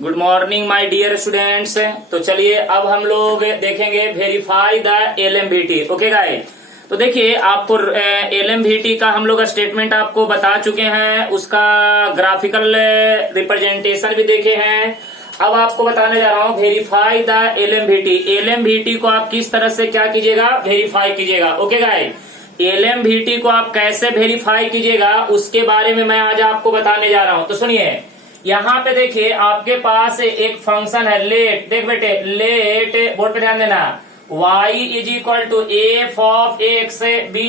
Good morning my dear students. तो चलिए अब हम लोग देखेंगे verify the LMVT. Okay guys, तो देखिए आपको एलएमवीटी का हम लोग स्टेटमेंट आपको बता चुके हैं, उसका ग्राफिकल रिप्रेजेंटेशन भी देखे हैं। अब आपको बताने जा रहा हूँ वेरीफाई द एलएमवीटी। एलएमवीटी को आप किस तरह से क्या कीजिएगा, वेरीफाई कीजिएगा। ओके गाइस, एलएमवीटी को आप कैसे वेरीफाई कीजिएगा उसके बारे में मैं आज आपको बताने जा रहा हूँ। तो सुनिए, यहाँ पे देखिए आपके पास एक फंक्शन है लेट। देख बेटे, लेट बोर्ड पे ध्यान देना। y is equal to F of X B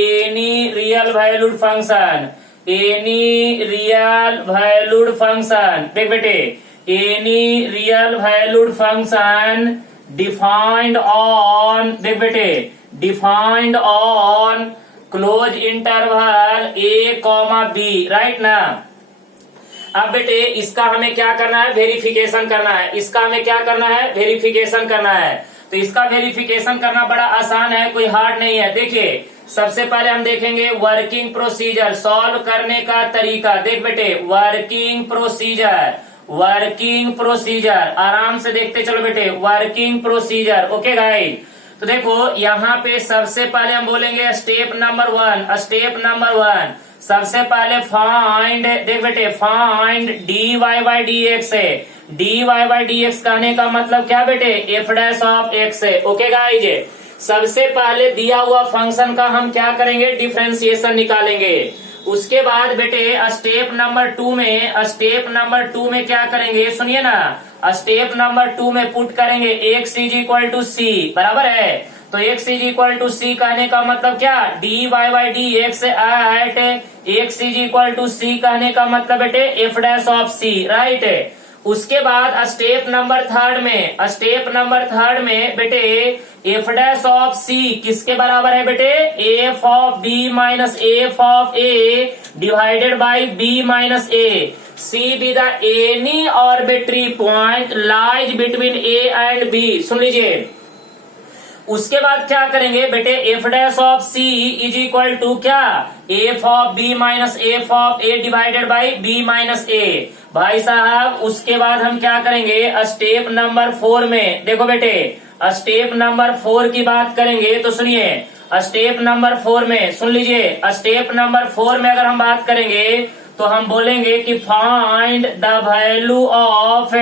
any real valued function. Any real valued function, देख बेटे, any real valued function defined on, देख बेटे, defined on close interval A comma B, right ना। अब बेटे इसका हमें क्या करना है, वेरिफिकेशन करना है। इसका हमें क्या करना है, वेरिफिकेशन करना है। तो इसका वेरिफिकेशन करना बड़ा आसान है, कोई हार्ड नहीं है। देखिए सबसे पहले हम देखेंगे वर्किंग प्रोसीजर, सॉल्व करने का तरीका। देख बेटे, वर्किंग प्रोसीजर, वर्किंग प्रोसीजर, आराम से देखते चलो बेटे, वर्किंग प्रोसीजर। ओके गाइस, तो देखो यहाँ पे सबसे पहले हम बोलेंगे step number one. Step number one, सबसे पहले फाइंड, देख बेटे, find d y by d x है। D y by d x कहने का मतलब क्या बेटे, एफ डैश ऑफ एक्स है। ओके गाइज, सबसे पहले दिया हुआ फंक्शन का हम क्या करेंगे, डिफरेंशिएशन निकालेंगे। उसके बाद बेटे स्टेप नंबर टू में, स्टेप नंबर टू में क्या करेंगे, सुनिए ना, स्टेप नंबर टू में पुट करेंगे x is equal to c, बराबर है। तो x is equal to c कहने का मतलब क्या, d y by d x at x is equal to c कहने का मतलब बेटे f dash of c, right. उसके बाद स्टेप नंबर थर्ड में, स्टेप नंबर थर्ड में बेटे एफ डैश ऑफ सी किसके बराबर है बेटे, f of B minus F of A divided by B minus a. C be the any arbitrary point lies between a and b. सुन लीजिए, उसके बाद क्या करेंगे बेटे, f dash of C is equal to क्या, f of B minus F of A divided by B minus a. भाई साहब उसके बाद हम क्या करेंगे, स्टेप नंबर फोर में, देखो बेटे स्टेप नंबर फोर की बात करेंगे। तो सुनिए, स्टेप नंबर फोर में सुन लीजिए, स्टेप नंबर फोर में अगर हम बात करेंगे तो हम बोलेंगे कि find the value of,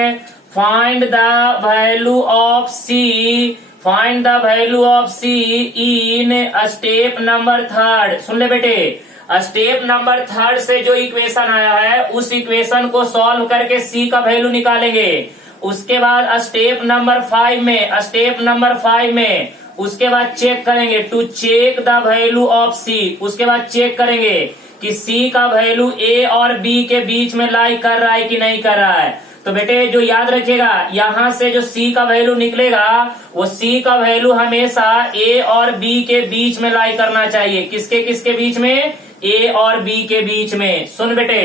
find the value of c, find the value of c in step number third. सुन ले बेटे, स्टेप नंबर थर्ड से जो इक्वेशन आया है उस इक्वेशन को सॉल्व करके सी का वैल्यू निकालेंगे। उसके बाद स्टेप नंबर फाइव में, स्टेप नंबर फाइव में उसके बाद चेक करेंगे to check the value of c. उसके बाद चेक करेंगे कि सी का वैल्यू ए और बी के बीच में लाई कर रहा है कि नहीं कर रहा है। तो बेटे जो याद रखिएगा, यहाँ से जो सी का वैल्यू निकलेगा वो सी का वैल्यू हमेशा ए और बी के बीच में लाई करना चाहिए। किसके किसके बीच में, ए और बी के बीच में। सुन बेटे,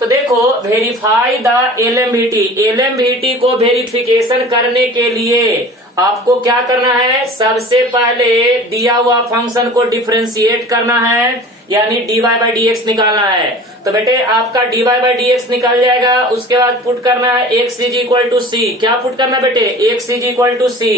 तो देखो वेरीफाई द एलएमवीटी। एलएमवीटी को वेरिफिकेशन करने के लिए आपको क्या करना है, सबसे पहले दिया हुआ फंक्शन को डिफरेंशिएट करना है, यानी d y by d x निकालना है। तो बेटे आपका d y by d x निकल जाएगा। उसके बाद पुट करना है x is equal to c. क्या पुट करना है बेटे, x is equal to c.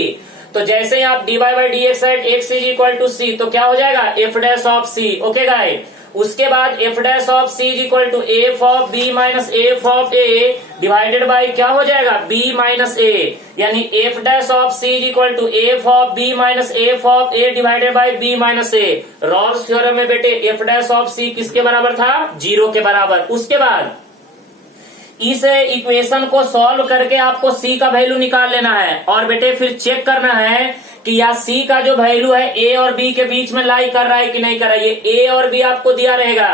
तो जैसे ही आप d y by d x at x is equal to c तो क्या हो जाएगा, f dash of c. Okay guys, उसके बाद f dash of C is equal to F of B minus F of A divided by क्या हो जाएगा, B minus A, यानी F dash of C is equal to F of B minus F of A divided by B minus A. Rolle's theorem में बेटे f dash of सी किसके बराबर था, 0 के बराबर। उसके बाद इस इक्वेशन को सॉल्व करके आपको सी का वैल्यू निकाल लेना है और बेटे फिर चेक करना है कि या सी का जो वैल्यू है ए और बी के बीच में लाई कर रहा है कि नहीं कर रहा है। ये ए और बी आपको दिया रहेगा,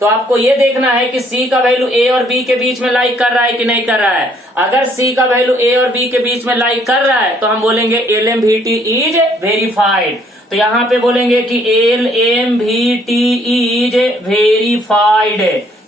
तो आपको ये देखना है कि सी का वैल्यू ए और बी के बीच में लाई कर रहा है कि नहीं कर रहा है। अगर सी का वैल्यू ए और बी के बीच में लाई कर रहा है तो हम बोलेंगे एलएमवीटी इज वेरीफाइड। तो यहाँ पे बोलेंगे कि LMVT is verified,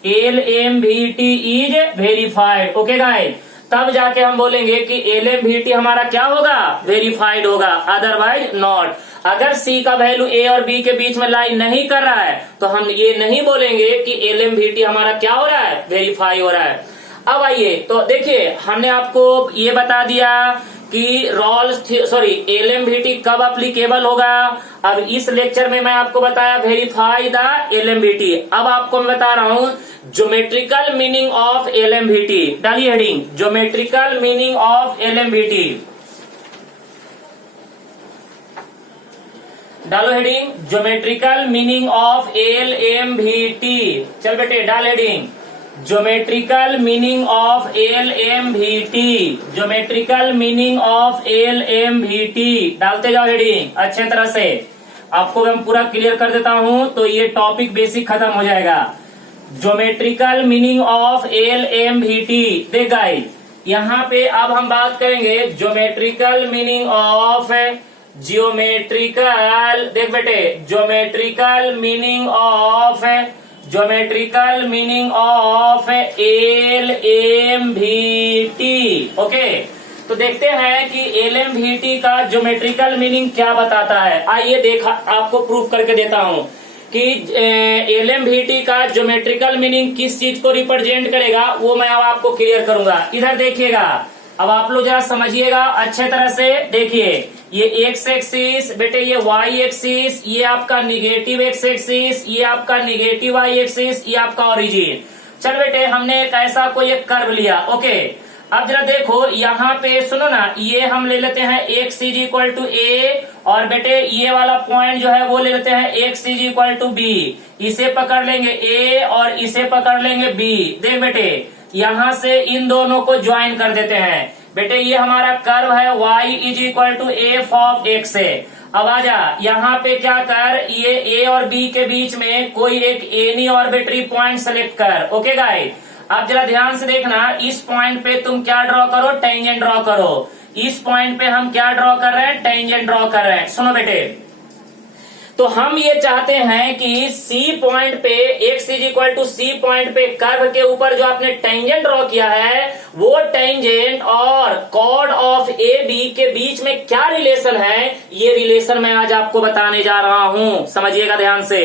LMVT is verified. Okay guys, तब जाके हम बोलेंगे कि एलएमवीटी हमारा क्या होगा, वेरीफाइड होगा, अदरवाइज नॉट। अगर सी का वैल्यू ए और बी के बीच में लाई नहीं कर रहा है तो हम ये नहीं बोलेंगे कि एलएमवीटी हमारा क्या हो रहा है, वेरीफाई हो रहा है। अब आइए तो देखिए हमने आपको ये बता दिया कि एलएमवीटी कब अप्लीकेबल होगा। अब इस लेक्चर में मैं आपको बताया वेरीफाई द एलएमवीटी। अब आपको मैं बता रहा हूं ज्योमेट्रिकल मीनिंग ऑफ एलएमवीटी। डालिए heading geometrical meaning of LMVT. डालो heading geometrical meaning of LMVT. चल बेटे डाल heading geometrical meaning of LMVT. Geometrical meaning of LMVT डालते जाओ हेडिंग अच्छे तरह से। आपको मैं पूरा क्लियर कर देता हूं तो ये टॉपिक बेसिक खत्म हो जाएगा। Geometrical meaning of LMVT. देख गाइस यहाँ पे अब हम बात करेंगे ज्योमेट्रिकल मीनिंग ऑफ देख बेटे ज्योमेट्रिकल मीनिंग ऑफ एलएमवीटी। ओके तो देखते हैं कि एलएमवीटी का ज्योमेट्रिकल मीनिंग क्या बताता है। आइए देखा आपको प्रूफ करके देता हूं कि एलएमवीटी का ज्योमेट्रिकल मीनिंग किस चीज को रिप्रेजेंट करेगा वो मैं अब आपको क्लियर करूंगा। इधर देखिएगा अब आप लोग जरा समझिएगा अच्छे तरह से। देखिए ये एक्स एक्सिस बेटे, ये वाई एक्सिस, ये आपका निगेटिव एक्स एक्सिस, ये आपका निगेटिव वाई एक्सिस, ये आपका ओरिजिन। चल बेटे हमने एक ऐसा कोई एक कर्व लिया। ओके अब जरा देखो यहाँ पे सुनो ना, ये हम ले लेते हैं एक्स इज इक्वल टू ए और बेटे ये वाला पॉइंट जो है वो ले लेते हैं X is equal to B. इसे पकड़ लेंगे ए और इसे पकड़ लेंगे बी। देख बेटे यहाँ से इन दोनों को ज्वाइन कर देते हैं। बेटे ये हमारा कर्व है y is equal to F of x है। अब आजा यहाँ पे क्या कर, ये a और b के बीच में कोई एक एनी आर्बिट्री पॉइंट सेलेक्ट कर। ओके गाइस अब जरा ध्यान से देखना, इस पॉइंट पे तुम क्या ड्रॉ करो, टेंजेंट ड्रॉ करो। इस पॉइंट पे हम क्या ड्रॉ कर रहे हैं, टेंजेंट ड्रॉ कर रहे हैं। सुनो बेटे तो हम ये चाहते हैं कि C पॉइंट पे x is equal to C point पे कर्व के ऊपर जो आपने टेंजेंट ड्रॉ किया है वो टेंजेंट और कॉर्ड ऑफ AB के बीच में क्या रिलेशन है, ये रिलेशन मैं आज आपको बताने जा रहा हूं। समझिएगा ध्यान से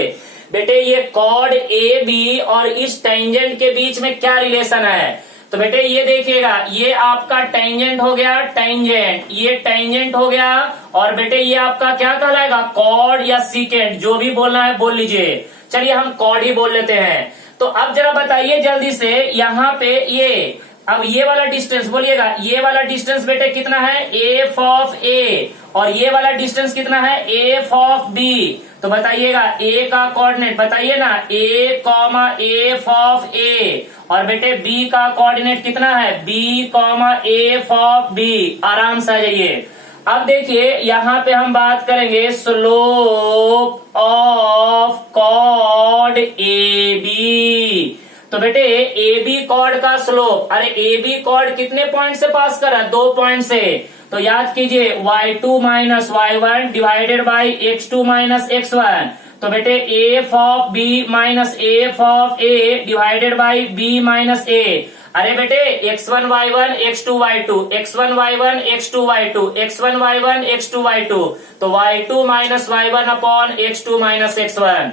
बेटे, ये कॉर्ड AB और इस टेंजेंट के बीच में क्या रिलेशन है। तो बेटे ये देखिएगा ये आपका टेंजेंट हो गया, टेंजेंट ये टेंजेंट हो गया और बेटे ये आपका क्या कहलाएगा, कॉर्ड या सीकेंट, जो भी बोलना है बोल लीजिए। चलिए हम कॉर्ड ही बोल लेते हैं। तो अब जरा बताइए जल्दी से यहाँ पे ये अब ये वाला डिस्टेंस बोलिएगा, ये वाला डिस्टेंस बेटे कितना है, एफ ऑफ ए और ये वाला डिस्टेंस कितना है, एफ ऑफ बी। तो बताइएगा ए का कोऑर्डिनेट बताइए ना, A comma F of A और बेटे बी का कोऑर्डिनेट कितना है, B comma F of B. आराम से आ जाइए। अब देखिए यहाँ पे हम बात करेंगे slope of chord A B. तो बेटे ए बी कॉर्ड का स्लोप, अरे ए बी कॉर्ड कितने पॉइंट से पास करा, 2 पॉइंट से। तो याद कीजिए y2 minus y1 divided by x2 minus x1। तो बेटे f of B minus F of A divided by B minus a. अरे बेटे x1 y1 x2 y2 x1 y1 x2 y2 x1 y1 x2 y2 तो y2 minus y1 upon x2 minus x1।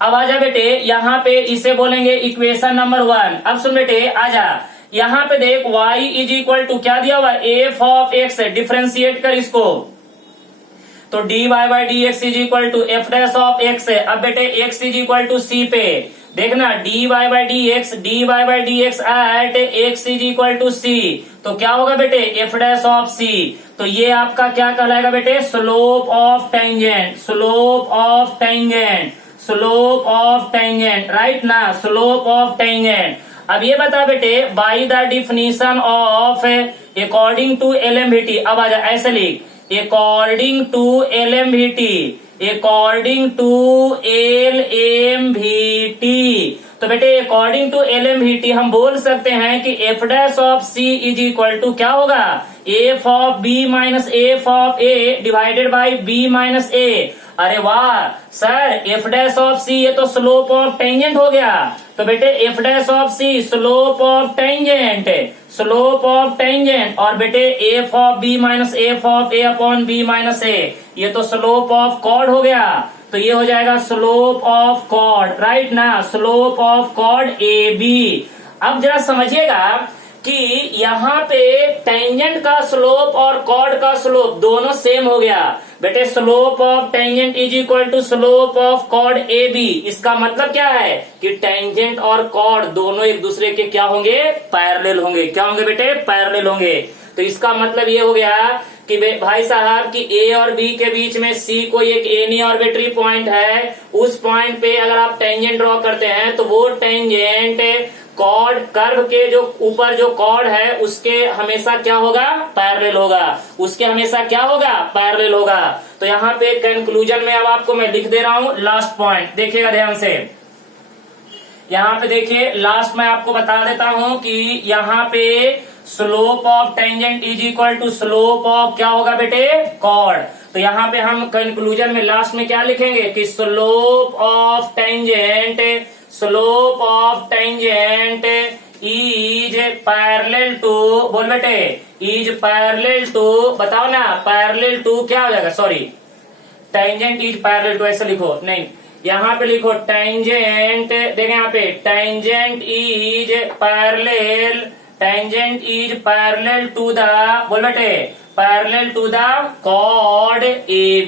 अब आजा बेटे यहाँ पे इसे बोलेंगे इक्वेशन नंबर 1। अब सुन बेटे आजा यहाँ पे देख y इज इक्वल टू क्या दिया हुआ, एफ ऑफ एक्स है, डिफ्रेंशिएट कर इसको। तो d y by d x is equal to f dash of x है। अब बेटे x is equal to c पे देखना d y by d x at x is equal to c. तो क्या होगा बेटे एफ डैश ऑफ सी। तो ये आपका क्या कहलाएगा बेटे, slope of tangent, slope of tangent, slope of tangent, right ना, स्लोप ऑफ टेंजेंट। अब ये बता बेटे by the definition of according to LMVT. अब आजा ऐसे लिख, according to LMVT, according to LMVT. तो बेटे अकॉर्डिंग टू एलएमवीटी हम बोल सकते हैं कि f dash of C is equal to क्या होगा, f of B minus F of A divided by B minus a. अरे वाह sir, f dash of c ये तो स्लोप ऑफ टेंजेंट हो गया। तो बेटे f dash of c slope of tangent, slope of tangent और बेटे f of B minus F of a upon b minus a, ये तो स्लोप ऑफ कॉर्ड हो गया। तो ये हो जाएगा स्लोप ऑफ कॉर्ड, राइट ना, slope of chord A B. अब जरा समझिएगा कि यहाँ पे टेंजेंट का स्लोप और कॉर्ड का स्लोप दोनों सेम हो गया। बेटे slope of tangent is equal to slope of chord A B. इसका मतलब क्या है कि टेंजेंट और कॉर्ड दोनों एक दूसरे के क्या होंगे, पैरेलल होंगे। क्या होंगे बेटे, पैरेलल होंगे। तो इसका मतलब ये हो गया कि भाई साहब कि ए और बी के बीच में सी कोई एक एनी आर्बिट्री पॉइंट है, उस पॉइंट पे अगर आप टेंजेंट ड्रॉ करते हैं तो वो टेंजेंट कॉर्ड कर्व के जो ऊपर जो कॉर्ड है उसके हमेशा क्या होगा, पैरेलल होगा। उसके हमेशा क्या होगा, पैरेलल होगा। तो यहाँ पे कंक्लूजन में अब आपको मैं लिख दे रहा हूं लास्ट पॉइंट, देखिएगा ध्यान से। यहाँ पे देखिए लास्ट में आपको बता देता हूं कि यहाँ पे slope of tangent is equal to slope of क्या होगा बेटे, कॉर्ड। तो यहाँ पे हम कंक्लूजन में लास्ट में क्या लिखेंगे कि slope of tangent is parallel to, बोल बेटे, इज पैरेलल टू, बताओ ना, पैरेलल टू क्या हो जाएगा, sorry tangent is parallel to, ऐसे लिखो, नहीं यहाँ पे लिखो टेंजेंट, देखें यहाँ पे tangent is parallel to the, बोल बेटे, parallel to the chord A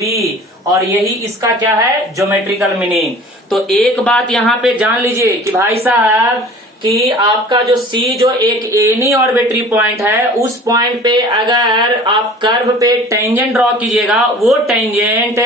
B, और यही इसका क्या है, ज्योमेट्रिकल मीनिंग। तो एक बात यहाँ पे जान लीजिए कि भाई साहब कि आपका जो सी जो एक एनी आर्बिट्री पॉइंट है, उस पॉइंट पे अगर आप कर्व पे टेंजेंट ड्रॉ कीजिएगा, वो टेंजेंट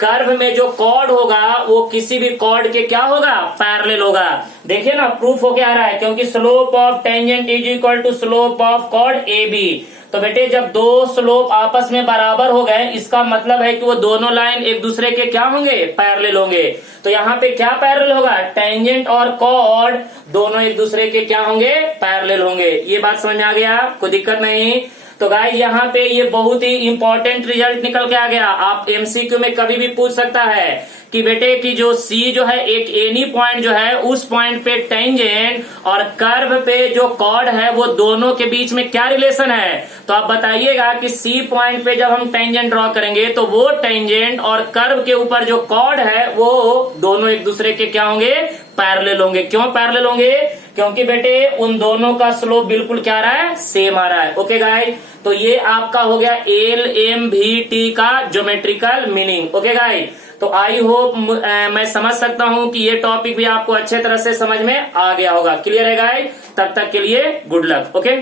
कर्व में जो कॉर्ड होगा वो किसी भी कॉर्ड के क्या होगा, पैरेलल होगा। देखिए ना प्रूफ हो क्या आ रहा है, क्योंकि slope of tangent is equal to slope of chord A B. तो बेटे जब दो स्लोप आपस में बराबर हो गए, इसका मतलब है कि वो दोनों लाइन एक दूसरे के क्या होंगे, पैरेलल होंगे। तो यहाँ पे क्या पैरेलल होगा, टेंजेंट और कॉर्ड दोनों एक दूसरे के क्या होंगे, पैरेलल होंगे। ये बात समझ में आ गया, कोई दिक्कत नहीं। तो गाइस यहाँ पे ये बहुत ही इंपॉर्टेंट रिजल्ट निकल के आ गया। आप एमसीक्यू में कभी भी पूछ सकता है कि बेटे कि जो सी जो है एक एनी पॉइंट जो है, उस पॉइंट पे टेंजेंट और कर्व पे जो कॉर्ड है वो दोनों के बीच में क्या रिलेशन है। तो आप बताइएगा कि सी पॉइंट पे जब हम टेंजेंट ड्रॉ करेंगे तो वो टेंजेंट और कर्व के ऊपर जो कॉर्ड है वो दोनों एक दूसरे के क्या होंगे, पैरेलल होंगे। क्यों पैरेलल होंगे, क्योंकि बेटे उन दोनों का स्लोप बिल्कुल क्या आ रहा है, सेम आ रहा है। ओके गाइस, तो ये आपका हो गया LMVT का ज्योमेट्रिकल मीनिंग। ओके गाइस, तो आई होप मैं समझ सकता हूं कि ये टॉपिक भी आपको अच्छे तरह से समझ में आ गया होगा। क्लियर है गाइस, तब तक के लिए गुड लक। ओके।